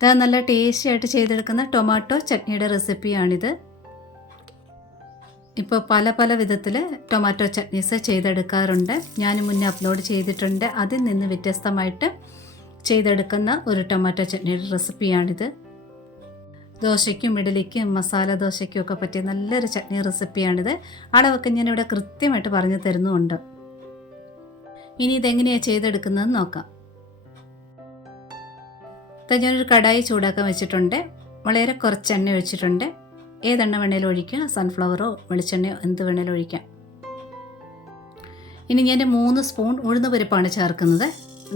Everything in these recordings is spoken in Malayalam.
ഇത് നല്ല ടേസ്റ്റി ആയിട്ട് ചെയ്തെടുക്കുന്ന ടൊമാറ്റോ ചട്നിയുടെ റെസിപ്പിയാണിത്. ഇപ്പോൾ പല പല വിധത്തിൽ ടൊമാറ്റോ ചട്നീസ് ചെയ്തെടുക്കാറുണ്ട്. ഞാൻ മുന്നേ അപ്ലോഡ് ചെയ്തിട്ടുണ്ട്. അതിൽ നിന്ന് വ്യത്യസ്തമായിട്ട് ചെയ്തെടുക്കുന്ന ഒരു ടൊമാറ്റോ ചട്നിയുടെ റെസിപ്പിയാണിത്. ദോശയ്ക്കും ഇഡലിക്കും മസാല ദോശയ്ക്കും ഒക്കെ പറ്റിയ നല്ലൊരു ചട്നി റെസിപ്പിയാണിത്. അളവൊക്കെ ഞാനിവിടെ കൃത്യമായിട്ട് പറഞ്ഞു തരുന്നുമുണ്ട്. ഇനി ഇതെങ്ങനെയാണ് ചെയ്തെടുക്കുന്നതെന്ന് നോക്കാം. ഞാനൊരു കടായി ചൂടാക്കാൻ വെച്ചിട്ടുണ്ട്. വളരെ കുറച്ച് എണ്ണ ഒഴിച്ചിട്ടുണ്ട്. ഏതെണ്ണ വേണേലും ഒഴിക്കാം, സൺഫ്ലവറോ വെളിച്ചെണ്ണയോ എന്ത് വേണേലും ഒഴിക്കാം. ഇനി ഞാൻ 3 സ്പൂൺ ഉഴുന്ന് പരിപ്പാണ് ചേർക്കുന്നത്.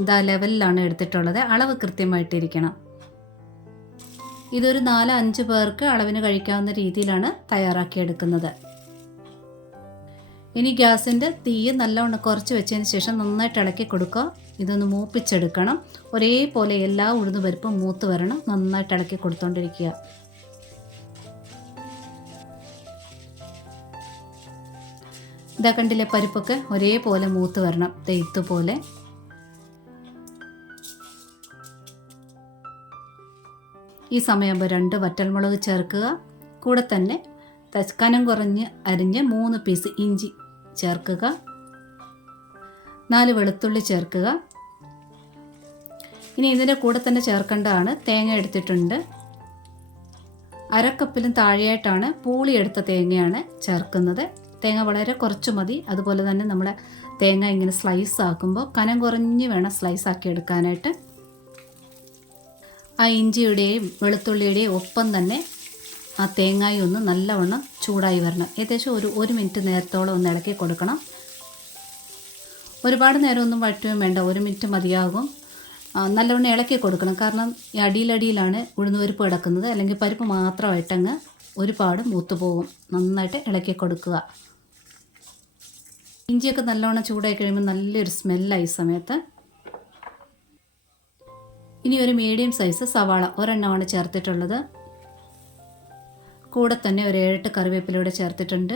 ഇതാ ലെവലിലാണ് എടുത്തിട്ടുള്ളത്. അളവ് കൃത്യമായിട്ടിരിക്കണം. ഇതൊരു 4-5 പേർക്ക് അളവിന് കഴിക്കാവുന്ന രീതിയിലാണ് തയ്യാറാക്കിയെടുക്കുന്നത്. ഇനി ഗ്യാസിൻ്റെ തീ നല്ലവണ്ണം കുറച്ച് വെച്ചതിന് ശേഷം നന്നായിട്ട് ഇളക്കി കൊടുക്കുക. ഇതൊന്ന് മൂപ്പിച്ചെടുക്കണം. ഒരേപോലെ എല്ലാ ഉഴുന്ന് പരിപ്പും മൂത്ത് വരണം. നന്നായിട്ട് ഇളക്കി കൊടുത്തുകൊണ്ടിരിക്കുക. ഇതാ കണ്ടില്ലേ, പരിപ്പൊക്കെ ഒരേപോലെ മൂത്ത് വരണം. ഇതുപോലെ. ഈ സമയമാകുമ്പോൾ 2 വറ്റൽമുളക് ചേർക്കുക. കൂടെ തന്നെ കനം കുറഞ്ഞ് അരിഞ്ഞ് 3 പീസ് ഇഞ്ചി ചേർക്കുക. 4 വെളുത്തുള്ളി ചേർക്കുക. ഇനി ഇതിൻ്റെ കൂടെ തന്നെ ചേർക്കേണ്ടതാണ് തേങ്ങ എടുത്തിട്ടുണ്ട്. അരക്കപ്പിലും താഴെയായിട്ടാണ് പൂളിയെടുത്ത തേങ്ങയാണ് ചേർക്കുന്നത്. തേങ്ങ വളരെ കുറച്ച് മതി. അതുപോലെ തന്നെ നമ്മുടെ തേങ്ങ ഇങ്ങനെ സ്ലൈസ് ആക്കുമ്പോൾ കനം കുറഞ്ഞ് വേണം സ്ലൈസ് ആക്കി എടുക്കാനായിട്ട്. ആ ഇഞ്ചിയുടെയും വെളുത്തുള്ളിയുടെയും ഒപ്പം തന്നെ ആ തേങ്ങായി ഒന്ന് നല്ലവണ്ണം ചൂടായി വരണം. ഏകദേശം ഒരു 1 മിനിറ്റ് നേരത്തോളം ഒന്ന് ഇളക്കി കൊടുക്കണം. ഒരുപാട് നേരമൊന്നും വഴറ്റുകയും വേണ്ട, 1 മിനിറ്റ് മതിയാകും. നല്ലവണ്ണം ഇളക്കി കൊടുക്കണം. കാരണം ഈ അടിയിലടിയിലാണ് ഉഴുന്നുപരിപ്പ് കിടക്കുന്നത്. അല്ലെങ്കിൽ പരിപ്പ് മാത്രമായിട്ടങ്ങ് ഒരുപാട് മൂത്ത് പോകും. നന്നായിട്ട് ഇളക്കി കൊടുക്കുക. ഇഞ്ചിയൊക്കെ നല്ലവണ്ണം ചൂടായി കഴിയുമ്പോൾ നല്ലൊരു സ്മെല്ലായി സമയത്ത്. ഇനി ഒരു മീഡിയം സൈസ് സവാള ഒരെണ്ണമാണ് ചേർത്തിട്ടുള്ളത്. കൂടെ തന്നെ ഒരു 7-8 കറിവേപ്പിലൂടെ ചേർത്തിട്ടുണ്ട്.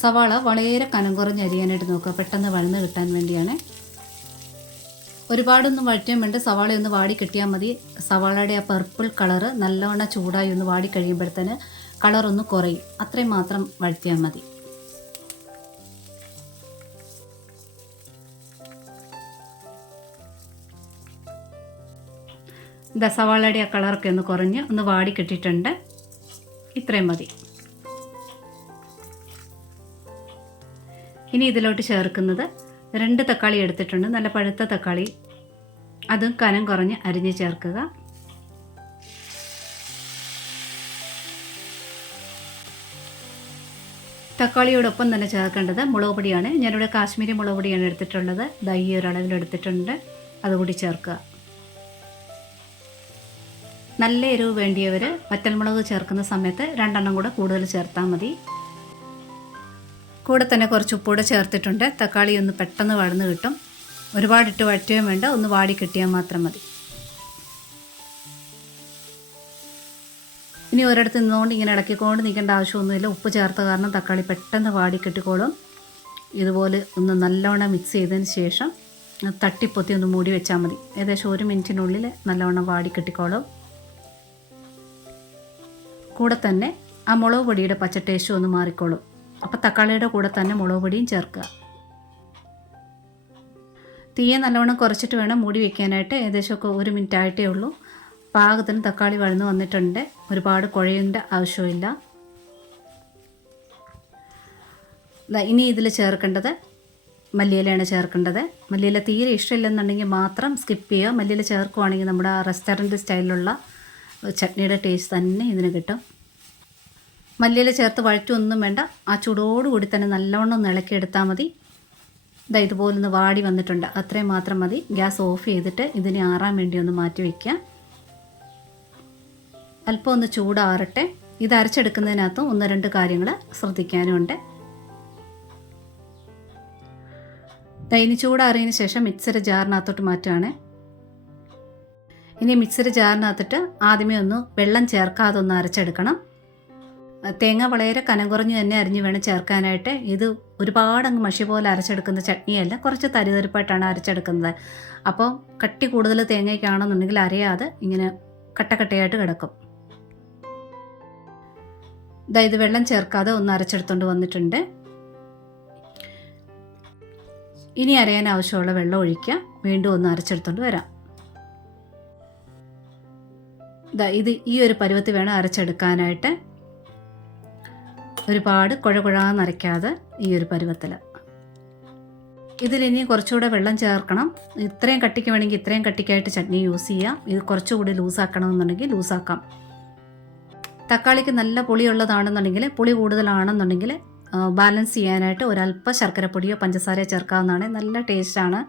സവാള വളരെ കനം കുറഞ്ഞ് അരിയാനായിട്ട് നോക്കുക. പെട്ടെന്ന് വഴന്ന് കിട്ടാൻ വേണ്ടിയാണ്. ഒരുപാടൊന്നും വഴറ്റാൻ വേണ്ട. സവാളയൊന്ന് വാടി കിട്ടിയാൽ മതി. സവാളയുടെ ആ പർപ്പിൾ കളറ് നല്ലവണ്ണം ചൂടായി ഒന്ന് വാടി കഴിയുമ്പോഴത്തേന് കളറൊന്ന് കുറയും. അത്രയും മാത്രം വഴറ്റിയാൽ മതി. ഇതാ സവാളയുടെ ആ കളറൊക്കെ ഒന്ന് കുറഞ്ഞ് ഒന്ന് വാടി കിട്ടിയിട്ടുണ്ട്. ഇത്രയും മതി. ഇനി ഇതിലോട്ട് ചേർക്കുന്നത് 2 തക്കാളി എടുത്തിട്ടുണ്ട്. നല്ല പഴുത്ത തക്കാളി. അതും കനം കുറഞ്ഞ് അരിഞ്ഞ് ചേർക്കുക. തക്കാളിയോടൊപ്പം തന്നെ ചേർക്കേണ്ടത് മുളക് പൊടിയാണ്. ഞാനിവിടെ കാശ്മീരി മുളക് പൊടിയാണ് എടുത്തിട്ടുള്ളത്. ദാ ഈ ഒരു അളവിലെടുത്തിട്ടുണ്ട്. അതുകൂടി ചേർക്കുക. നല്ല എരിവ് വേണ്ടിയവർ വറ്റൽമുളക് ചേർക്കുന്ന സമയത്ത് 2 എണ്ണം കൂടെ കൂടുതൽ ചേർത്താൽ മതി. കൂടെ തന്നെ കുറച്ച് ഉപ്പൂടെ ചേർത്തിട്ടുണ്ട്. തക്കാളി ഒന്ന് പെട്ടെന്ന് വഴന്ന് കിട്ടും. ഒരുപാടിട്ട് വഴറ്റുകയും വേണ്ട, ഒന്ന് വാടി കിട്ടിയാൽ മാത്രം മതി. ഇനി ഒരിടത്ത് നിന്നുകൊണ്ട് ഇങ്ങനെ ഇളക്കിക്കൊണ്ട് നിൽക്കേണ്ട ആവശ്യമൊന്നുമില്ല. ഉപ്പ് ചേർത്ത കാരണം തക്കാളി പെട്ടെന്ന് വാടി കിട്ടിക്കോളും. ഇതുപോലെ ഒന്ന് നല്ലവണ്ണം മിക്സ് ചെയ്തതിന് ശേഷം തട്ടിപ്പൊത്തി ഒന്ന് മൂടി വെച്ചാൽ മതി. ഏകദേശം 1 മിനിറ്റിനുള്ളിൽ നല്ലവണ്ണം വാടി കിട്ടിക്കോളും. കൂടെ തന്നെ ആ മുളക് പൊടിയുടെ പച്ച ടേസ്റ്റ് ഒന്ന് മാറിക്കോളും. അപ്പോൾ തക്കാളിയുടെ കൂടെ തന്നെ മുളക് പൊടിയും ചേർക്കുക. തീയെ നല്ലവണ്ണം കുറച്ചിട്ട് വേണം മൂടി വയ്ക്കാനായിട്ട്. ഏകദേശമൊക്കെ 1 മിനിറ്റ് ആയിട്ടേ ഉള്ളൂ. പാകത്തിന് തക്കാളി വഴന്ന് വന്നിട്ടുണ്ട്. ഒരുപാട് കുഴയേണ്ട ആവശ്യമില്ല. ഇനി ഇതിൽ ചേർക്കേണ്ടത് മല്ലിയിലയാണ് ചേർക്കേണ്ടത്. മല്ലിയില തീരെ ഇഷ്ടമില്ലെന്നുണ്ടെങ്കിൽ മാത്രം സ്കിപ്പ് ചെയ്യുക. മല്ലിയില ചേർക്കുവാണെങ്കിൽ നമ്മുടെ റെസ്റ്റോറൻറ്റ് സ്റ്റൈലിലുള്ള ചട്നിയുടെ ടേസ്റ്റ് തന്നെ ഇതിന് കിട്ടും. മല്ലിയില ചേർത്ത് വഴറ്റൊന്നും വേണ്ട. ആ ചൂടോടുകൂടി തന്നെ നല്ലവണ്ണം ഒന്ന് ഇളക്കിയെടുത്താൽ മതി. ഇതാ ഇതുപോലൊന്ന് വാടി വന്നിട്ടുണ്ട്. അത്രയും മാത്രം മതി. ഗ്യാസ് ഓഫ് ചെയ്തിട്ട് ഇതിനെ ആറാൻ വേണ്ടി ഒന്ന് മാറ്റി വയ്ക്കുക. അല്പം ഒന്ന് ചൂടാറട്ടെ. ഇത് അരച്ചെടുക്കുന്നതിനകത്തും 1-2 കാര്യങ്ങൾ ശ്രദ്ധിക്കാനുമുണ്ട്. ഇനി ചൂടാറിയതിന് ശേഷം മിക്സർ ജാറിനകത്തോട്ട് മാറ്റുകയാണ്. ഇനി മിക്സർ ജാറിനകത്തിട്ട് ആദ്യമേ ഒന്ന് വെള്ളം ചേർക്കാതെ ഒന്ന് അരച്ചെടുക്കണം. തേങ്ങ വളരെ കനം കുറഞ്ഞ് തന്നെ അരിഞ്ഞ് വേണം ചേർക്കാനായിട്ട്. ഇത് ഒരുപാട് അങ്ങ് മഷി പോലെ അരച്ചെടുക്കുന്ന ചട്നിയല്ല, കുറച്ച് തരിതരിപ്പായിട്ടാണ് അരച്ചെടുക്കുന്നത്. അപ്പോൾ കട്ടി കൂടുതൽ തേങ്ങയ്ക്കാണെന്നുണ്ടെങ്കിൽ അരയാതെ ഇങ്ങനെ കട്ടക്കട്ടയായിട്ട് കിടക്കും. ഇത് വെള്ളം ചേർക്കാതെ ഒന്ന് അരച്ചെടുത്തുകൊണ്ട് വന്നിട്ടുണ്ട്. ഇനി അരയാൻ ആവശ്യമുള്ള വെള്ളം ഒഴിക്കുക. വീണ്ടും ഒന്ന് അരച്ചെടുത്തുകൊണ്ട് വരാം. ഇത് ഈ ഒരു പരുവത്തിൽ വേണം അരച്ചെടുക്കാനായിട്ട്. ഒരുപാട് കുഴകുഴാന്ന് അരയ്ക്കാതെ ഈ ഒരു പരുവത്തിൽ. ഇതിലിനി കുറച്ചുകൂടെ വെള്ളം ചേർക്കണം. ഇത്രയും കട്ടിക്ക് വേണമെങ്കിൽ ഇത്രയും കട്ടിക്കായിട്ട് ചട്നി യൂസ് ചെയ്യാം. ഇത് കുറച്ചുകൂടി ലൂസാക്കണമെന്നുണ്ടെങ്കിൽ ലൂസാക്കാം. തക്കാളിക്ക് നല്ല പുളിയുള്ളതാണെന്നുണ്ടെങ്കിൽ, പുളി കൂടുതലാണെന്നുണ്ടെങ്കിൽ ബാലൻസ് ചെയ്യാനായിട്ട് ഒരല്പം ശർക്കരപ്പൊടിയോ പഞ്ചസാരയോ ചേർക്കാവുന്നതാണ്. നല്ല ടേസ്റ്റാണ്.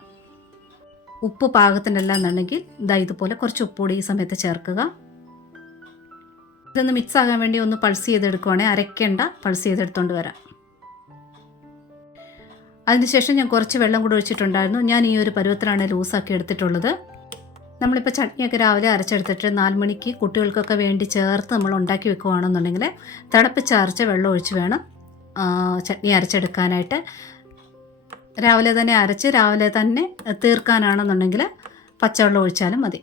ഉപ്പ് പാകത്തിനല്ല എന്നുണ്ടെങ്കിൽ ഇതുപോലെ കുറച്ച് ഉപ്പുകൂടി ഈ സമയത്ത് ചേർക്കുക. ഇതൊന്ന് മിക്സ് ആകാൻ വേണ്ടി ഒന്ന് പൾസ് ചെയ്തെടുക്കുവാണെങ്കിൽ അരയ്ക്കേണ്ട, പൾസ് ചെയ്തെടുത്തുകൊണ്ട് വരാം. അതിനുശേഷം ഞാൻ കുറച്ച് വെള്ളം കൂടി ഒഴിച്ചിട്ടുണ്ടായിരുന്നു. ഞാൻ ഈ ഒരു പരുവത്തിലാണ് ലൂസാക്കി എടുത്തിട്ടുള്ളത്. നമ്മളിപ്പോൾ ചട്നിയൊക്കെ രാവിലെ അരച്ചെടുത്തിട്ട് 4 മണിക്ക് കുട്ടികൾക്കൊക്കെ വേണ്ടി ചേർത്ത് നമ്മൾ ഉണ്ടാക്കി വെക്കുകയാണെന്നുണ്ടെങ്കിൽ തിളപ്പിച്ചരച്ച വെള്ളം ഒഴിച്ച് വേണം ചട്നി അരച്ചെടുക്കാനായിട്ട്. രാവിലെ തന്നെ അരച്ച് രാവിലെ തന്നെ തീർക്കാനാണെന്നുണ്ടെങ്കിൽ പച്ചവെള്ളം ഒഴിച്ചാലും മതി.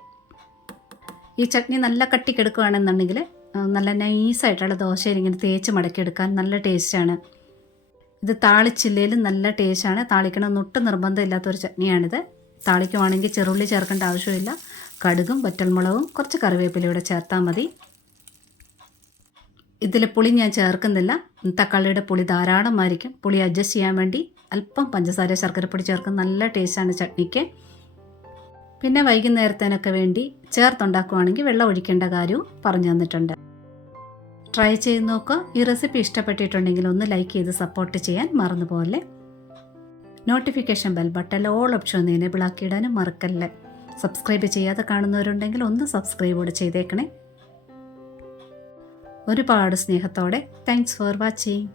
ഈ ചട്നി നല്ല കട്ടിക്കെടുക്കുകയാണെന്നുണ്ടെങ്കിൽ നല്ല നൈസായിട്ടുള്ള ദോശയിൽ ഇങ്ങനെ തേച്ച് മടക്കിയെടുക്കാൻ നല്ല ടേസ്റ്റാണ്. ഇത് താളിച്ചില്ലേലും നല്ല ടേസ്റ്റാണ്. താളിക്കണമെന്ന് ഒട്ടും നിർബന്ധമില്ലാത്തൊരു ചട്നിയാണിത്. താളിക്കുവാണെങ്കിൽ ചെറുള്ളി ചേർക്കേണ്ട ആവശ്യമില്ല. കടുകും വറ്റൽമുളകും കുറച്ച് കറിവേപ്പിലയൂടെ ചേർത്താൽ മതി. ഇതിൽ പുളി ഞാൻ ചേർക്കുന്നില്ല. തക്കാളിയുടെ പുളി ധാരാളമായിരിക്കും. പുളി അഡ്ജസ്റ്റ് ചെയ്യാൻ വേണ്ടി അല്പം പഞ്ചസാര ശർക്കരപ്പൊടി ചേർക്കും. നല്ല ടേസ്റ്റാണ് ചട്നിക്ക്. പിന്നെ വൈകുന്നേരത്തേനൊക്കെ വേണ്ടി ചേർത്തുണ്ടാക്കുവാണെങ്കിൽ വെള്ളം ഒഴിക്കേണ്ട കാര്യവും പറഞ്ഞു തന്നിട്ടുണ്ട്. ട്രൈ ചെയ്ത് നോക്കുക. ഈ റെസിപ്പി ഇഷ്ടപ്പെട്ടിട്ടുണ്ടെങ്കിൽ ഒന്ന് ലൈക്ക് ചെയ്ത് സപ്പോർട്ട് ചെയ്യാൻ മറന്നുപോലെ. Notification bell button all option ഒന്ന് എനേബിൾ ആക്കിയിടാനും മറക്കല്ലേ. സബ്സ്ക്രൈബ് ചെയ്യാതെ കാണുന്നവരുണ്ടെങ്കിൽ ഒന്ന് സബ്സ്ക്രൈബ് കൂടെ ചെയ്തേക്കണേ. ഒരുപാട് സ്നേഹത്തോടെ താങ്ക്സ് ഫോർ വാച്ചിങ്.